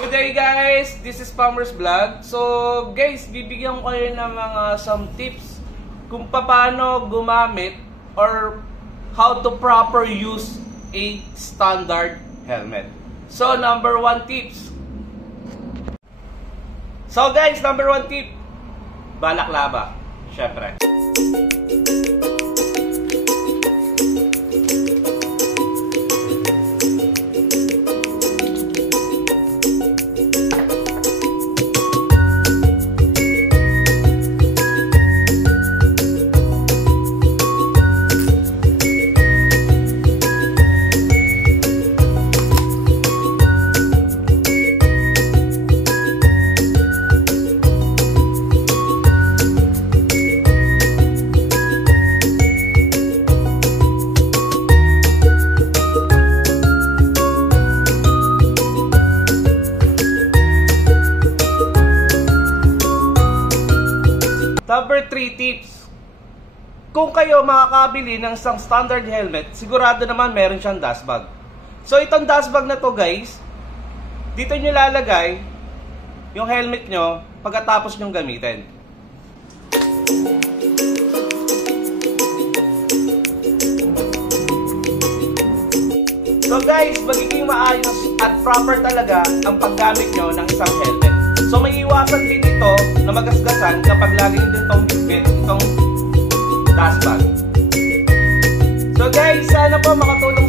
Good day guys, this is Palmer's Vlog. So guys, bibigyan ko kayo ng some tips kung paano gumamit or how to proper use a standard helmet. So number 1 tips. So guys, number 1 tip, balaklava, syempre. Number 3 tips. Kung kayo makakabili ng isang standard helmet, sigurado naman meron siyang dust bag. So itong dust bag na to guys, dito nyo lalagay yung helmet nyo pagkatapos nyo gamitin. So guys, magiging maayos at proper talaga ang paggamit nyo ng isang helmet. So may iwasan din ito na magasgasan kapag lagi nyo itong bitbit, itong dust bag. So guys, sana po makatulong